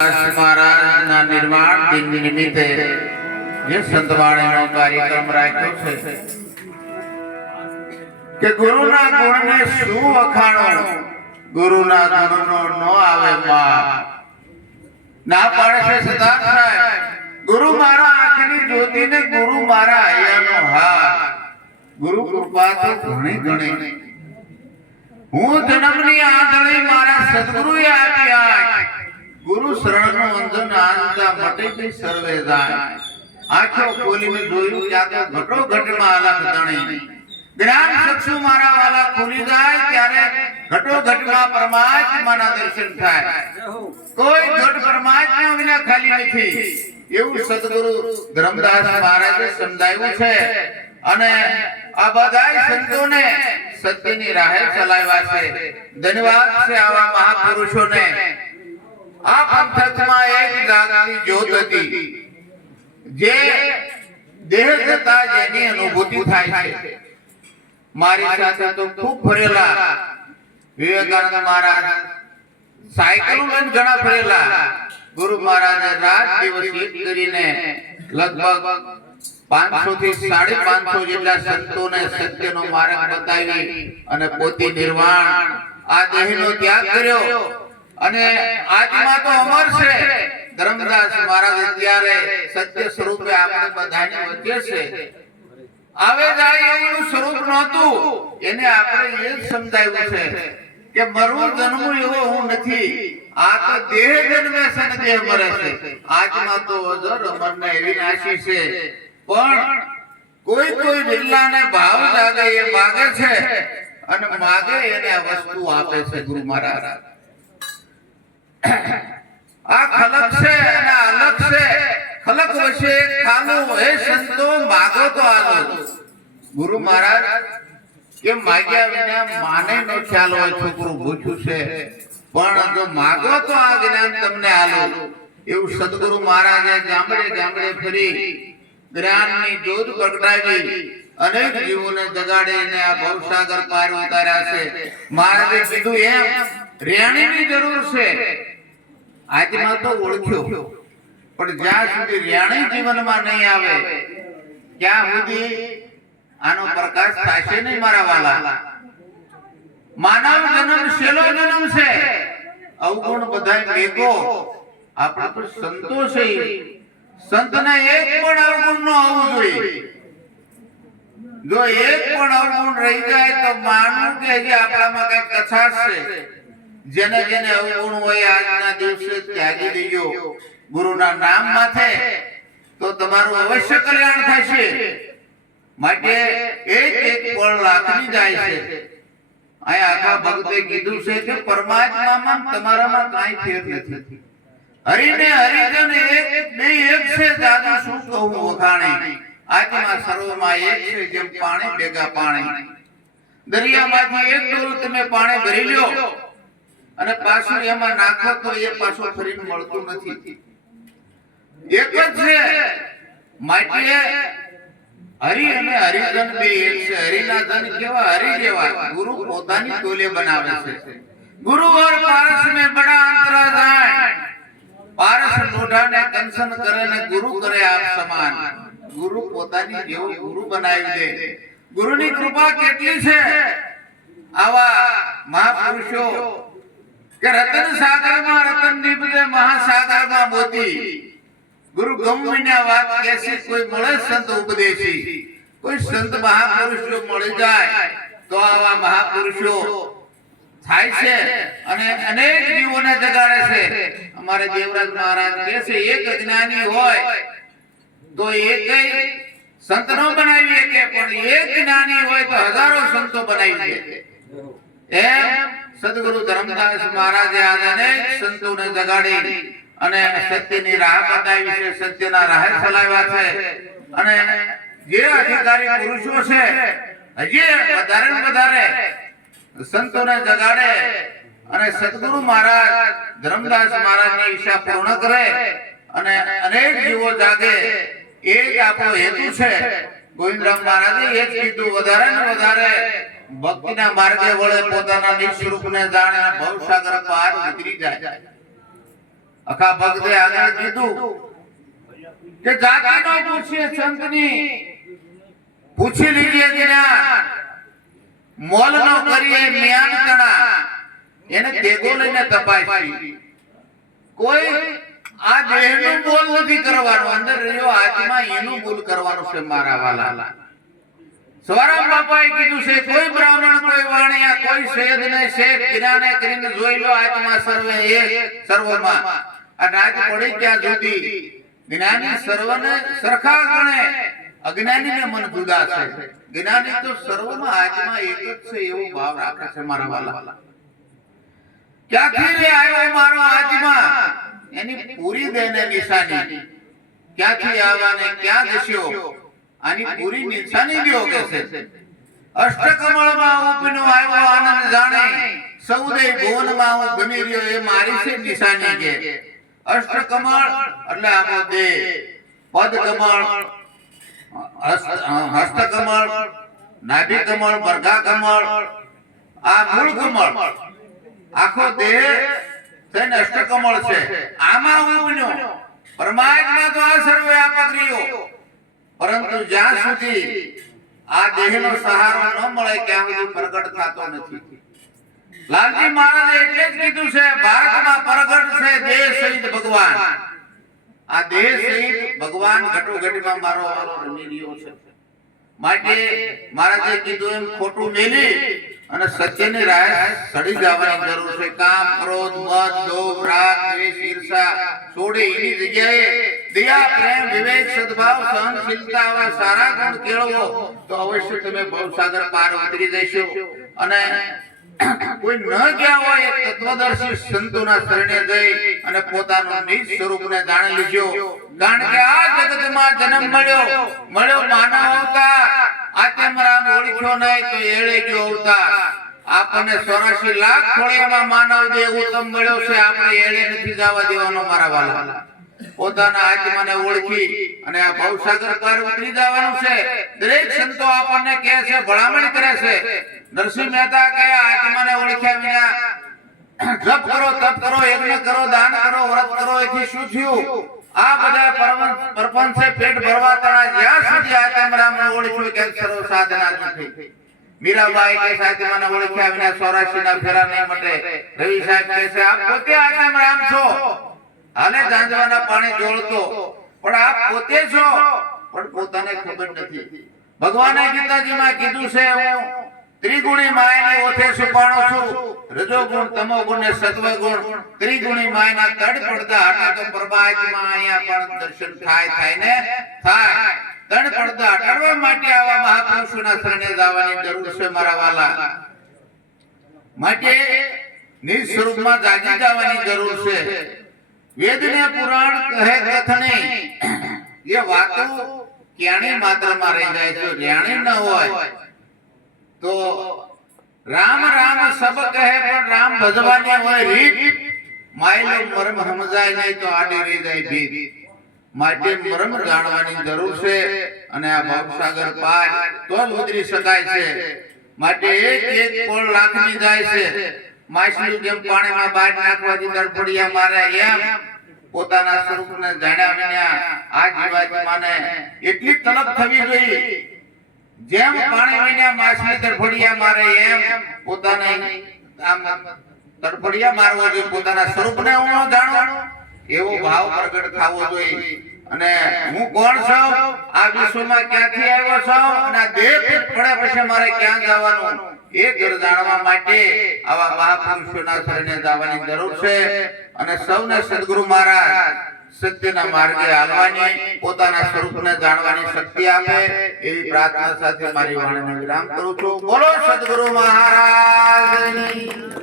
મહારાજના નિર્વાણ દિન નિમિત્તે જે સંતવાણીનો કાર્યક્રમ રાખ્યો છે કે ગુરુના ગુણને શું વખાણો, ગુરુના ગુણનો ન આવે માં. ના પાડે છે સિદ્ધાર્થ સાહેબ, ગુરુ મારા આંખની જ્યોતિને, ગુરુ મારા હૈયાનો હાર. ગુરુ કૃપા તો ઘણી ઘણી, હું જન્મની આંધળી મારા સદગુરુએ આપી આંખ. ગુરુ શરણનું અંજન આંધતા મટી ગઈ સર્વે જાય. આંખો ખોલીને જોયું ત્યાં તો ઘટો ઘટમાં અલગ જાણી. જ્ઞાન ચક્ષુ મારા વાલા ખુલી જાય ત્યારે ઘટો ઘટમાં પરમાત્માના દર્શન થાય. કોઈ ઘટ પરમાત્મા વિના ખાલી નથી, એવું સદગુરુ ધર્મદાસ મહારાજે સમજાવ્યું છે. અને આ બધા સંતોને સત્યની રાહે ચલાવ્યા છે. ધન્યવાદ છે આવા મહાપુરુષોને. આ પંથકમાં એક જાગતી જ્યોત હતી, જે દેહ જતા જેની અનુભૂતિ થાય છે. મારી સાથે તો ખૂબ ફરેલા વિવેકાનંદ મહારાજ, સાયકલ લઈને ઘણા ફરેલા. ગુરુ મહારાજે રાત દિવસ એક કરીને લગભગ 500 થી 550 જેટલા સંતોને સત્યનો માર્ગ બતાવી અને પોતે નિર્વાણ આ દેહનો ત્યાગ કર્યો. અને આત્મા તો અમર છે. ધર્મદાસ મહારાજ અત્યારે સત્ય સ્વરૂપે આપણે બધાની વચ્ચે છે. આવે જાય એવું સ્વરૂપ નહોતું, એને આપણે એ જ સમજાવ્યું છે કે મરવું જન્મવું એવો હું નથી. આ તો દેહ જન્મે છે ને દેહ મરે છે. આત્મા તો અજર અમર ને એવી નાશી છે. પણ કોઈ કોઈ બિરલાને ભાવ જાગે એ માગે છે, અને માગે એને આ વસ્તુ આપે છે ગુરુ મહારાજ. આ ખલક છે અને અલગ છે. ખલક વશે ખાલું, હે સંતો માગો તો આલો. ગુરુ મહારાજ કે માગ્યા વિના માને નો ખ્યાલ હોય છોકરું ભૂખ્યું છે, પણ જો માગો તો આ જ્ઞાન તમને આલો. એવું સદગુરુ મહારાજે ગામડે ગામડે ફરી જ્ઞાનની જ્યોત પ્રગટાવી અનેક જીવોને જગાડીને આ ભવસાગર પાર ઉતાર્યા છે. મહારાજે કીધું એમ રેણીની જરૂર છે. આત્મા તો ઓળખ્યો, પણ જ્યાં સુધી રેણી જીવનમાં નહીં આવે ત્યાં સુધી આનો પ્રકાશ થશે નહીં મારા વાલા. માનવ જન્મ છેલ્લો જન્મ છે. અવગુણ બધાય મેકો. આપણે તો સંતો છે, સંતને એક પણ અવગુણ ન આવવું જોઈએ. જો એક પણ અવગુણ રહી જાય તો માનવું કે હજી આપણામાં કઈ કચાશ છે. જેને જેને અવગુણ હોય આજના દિવસે ત્યાગી દેજો ગુરુના નામ માથે, તો તમારું અવશ્ય કલ્યાણ થશે. માટે એક એક પળ લાખની જાય છે. આ આખા ભક્તે કીધું છે કે પરમાત્મામાં તમારામાં કાંઈ ફેર નથી. હરિને હરિજન એક બે એક છે, જાદુ શું કહું વખાણે. આત્મા સર્વમાં એક છે, જેમ પાણી ભેગા પાણી. દરિયામાંથી એક ડોલ તમે પાણી ભરી લ્યો અને પાછું એમાં નાખો તો એ પાછું ફરીને મળતું નથી. એક જ છે. માટે હરિ અને હરિજન બે એક છે. હરિના જન કેવા હરિ જેવા. ગુરુ પોતાની તોલે બનાવે છે. ગુરુ ઓર પારસ में बड़ा अंतरा जाए. પારસ લોઢાને કંસન કરે ને ગુરુ કરે આપ સમાન. ગુરુ પોતાની જેવો ગુરુ બનાવી દે. ગુરુની કૃપા કેટલી છે. આવા મહાપુરુષો કે રતન સાગરમાં રતન નીપજે, મહાસાગરમાં મોતી. ગુરુ ગમ્યના વાત કેસી, કોઈ મળે સંત ઉપદેશી. કોઈ સંત મહાપુરુષો મળી જાય તો આવા મહાપુરુષો થાય છે અને અનેક જીવોને જગાડે છે. અમારે દેવરાજ મહારાજ કહે છે એક જ્ઞાની હોય તો એકય સંત નો બનાવીએ કે, પણ એક જ્ઞાની હોય તો હજારો સંતો બનાવી દે. એમ સદગુરુ ધર્મદાસ મહારાજે આજ અનેક સંતોને જગાડી અને સત્યની રાહ બતાવી છે, સત્યના રાહે ચલાવ્યા છે. અને જે અધિકારી પુરુષો છે હજી વધારે ને વધારે સંતોને જગાડે અને સદગુરુ મહારાજ ધર્મદાસ મહારાજની ઈચ્છા પૂર્ણ કરે અને અનેક જીવો જાગે, એ જ આપણો હેતુ છે. ગોવિંદરામ મહારાજે એ જ કીધું, વધારે ને વધારે ભક્તિના માર્ગે વળે, પોતાના નિજ સ્વરૂપને જાણે ભવસાગર પાર ઉતરી જાય. અખા ભક્તે આગળ કીધું કે જાતિ નો પૂછીએ સંતની પૂછી લીજીએ જ્ઞાન મોલ નો કરીએ જ્ઞાન તણા એને તેગો લઈને તપાસી કોઈ આ દેહનું બોલ નથી કરવાનું અંદર રહ્યો આત્મા એનું બોલ કરવાનું છે મારા વાલા સવારામ બાપાએ કીધું છે કોઈ બ્રાહ્મણ કોઈ વાણિયા કોઈ શેદ ને શેખ જ્ઞાને કરીને જોઈ લો આત્મા સર્વે એક સર્વમાં આ નાચ પડી ત્યાં સુધી જ્ઞાની સર્વને સરખા ગણે અજ્ઞાનીને મન જુદા છે જ્ઞાની તો સર્વમાં આત્મા એક જ છે એવો ભાવ રાખે છે મારા વાલા ક્યાંથી રે આવ્યો મારો આત્મા એની પૂરી દેને નિશાની ક્યાંથી આવવાને ક્યાં જશ્યો આની પૂરી નિશાની દ્યો કે છે અષ્ટકમળમાં ઉપનો આવ્યો આનંદ જાણે સૌદે ભુવનમાં હું ગમી રહ્યો એ મારી છે નિશાની કે અષ્ટકમળ એટલે આમો દે પદકમળ હસ્તકમળ નાભિકમળ બર્ગાકમળ આ મૂળ કમળ આખો દેહ થઈને અષ્ટકમળ છે આમાં હું બન્યો પરમાત્મા તો આ સર્વવ્યાપક રહ્યો પરંતુ જ્યાં સુધી આ દેહનો સહારો ન મળે ત્યાં સુધી પ્રગટ થતો નથી લાલજી મહારાજે એટલે જ કીધું છે ભારતમાં પ્રગટ છે દેહ સહિત ભગવાન આ દેહ સહિત ભગવાન ઘટોઘટીમાં મારો રમી રહ્યો છે માટે મહારાજે કીધું એમ ખોટું મેલી અને સત્યની રાહ સડી જવાની જરૂર છે કામ ક્રોધ મદ લોભ રાગ દ્વેષ ઈર્ષા છોડી એની જગ્યાએ દયા પ્રેમ વિવેક સદભાવ સહનશીલતા આવા સારા ગુણ કેળવો તો અવશ્ય તમે ભવસાગર પાર ઉતરી જશો અને કોઈ ન ગયા હોય એક તત્વદર્શી સંતોના શરણે જઈ અને પોતાનું નિજ સ્વરૂપને જાણી લીજો કારણ કે આ જગતમાં જન્મ મળ્યો માનવ અવતાર આત્મરામ ઓળખ્યો નહીં તો એળે ગયો અવતાર આપણને 84 લાખ ખોળિયામાં માનવ દેહ ઉત્તમ મળ્યો છે આપણે એળે નથી જવા દેવાનો મારા વાલા પોતાના આત્માને ઓળખી અને આ ભવસાગર પાર ઉતરી જવાનું છે દરેક સંતો આપણને કહે છે ભલામણ કરે છે નરસિંહ મહેતા કહે આત્માને ઓળખ્યા વિના જપ કરો તપ કરો યજ્ઞ કરો દાન કરો વ્રત કરો એથી શું થયું આ બધા પરપંચે પેટ ભરવા તણા જ્યાં સુધી આત્મરામને ઓળખ્યો કે સર્વ સાધના નથી મીરાબાઈ કે આત્માને ઓળખ્યા વિના 84 ના ફેરા નહીં મટે રવિ સાહેબ કહે છે આપ પોતે આત્મરામ છો હાલે જાંજવાના પાણી જોડતો પણ આપ પોતે છો પણ પોતાને ખબર નથી ભગવાને ગીતાજીમાં કીધું છે હું ત્રિગુણી માયાની ઓથે સુપાણો છું રજોગુણ તમોગુણ ને સત્વગુણ ત્રિગુણી માયાના તડ પડતા હટા તો પરમાત્મા અહીંયા પણ દર્શન થાય ને થાય તડ પડતા હટાડવા માટે આવા મહાપુરુષોના શરણે જવાની જરૂર છે મારા વાલા માટે નિજ સ્વરૂપમાં જાગી જવાની જરૂર છે વેદને પુરાણ કહે કથને એ વાતો ક્યાંની માત્રામાં રહી જાય છે જ્ઞાની ન હોય તો રામ રામ સબ કહે પણ રામ ભજવાની હોય રીત માયલો મરમ સમજાય નહીં તો આડી રહી જાય ભીત માટે મરમ જાણવાની જરૂર છે અને આ ભવસાગર પાર તો જ ઉતરી શકાય છે માટે એક પોળ લાખની જાય છે માછલી જેમ પાણીમાં બહાર નાખવાથી તડફડિયા મારે એમ પોતાના સ્વરૂપને જાણ્યા વિના આ જીવાત્માને એટલી તલબ થવી જોઈએ જેમ પાણી વિના માછલી તડફડિયા મારે એમ પોતાને આમ તડફડિયા મારવો જોઈએ પોતાના સ્વરૂપને હું જાણવાનો એવો ભાવ પ્રગટ થવો જોઈએ અને હું કોણ છું આ વિશ્વમાં ક્યાંથી આવ્યો છું અને દેહ પડે પછી મારે ક્યાં જવાનું એ ઘર જાણવા માટે આવા મહાપુરુષોના શરણે જવાની જરૂર છે અને સૌને સદગુરુ મહારાજ સત્યના માર્ગે હાલવાની પોતાના સ્વરૂપને જાણવાની શક્તિ આપે એવી પ્રાર્થના સાથે મારી વાણીને વિરામ કરું છું બોલો સદગુરુ મહારાજની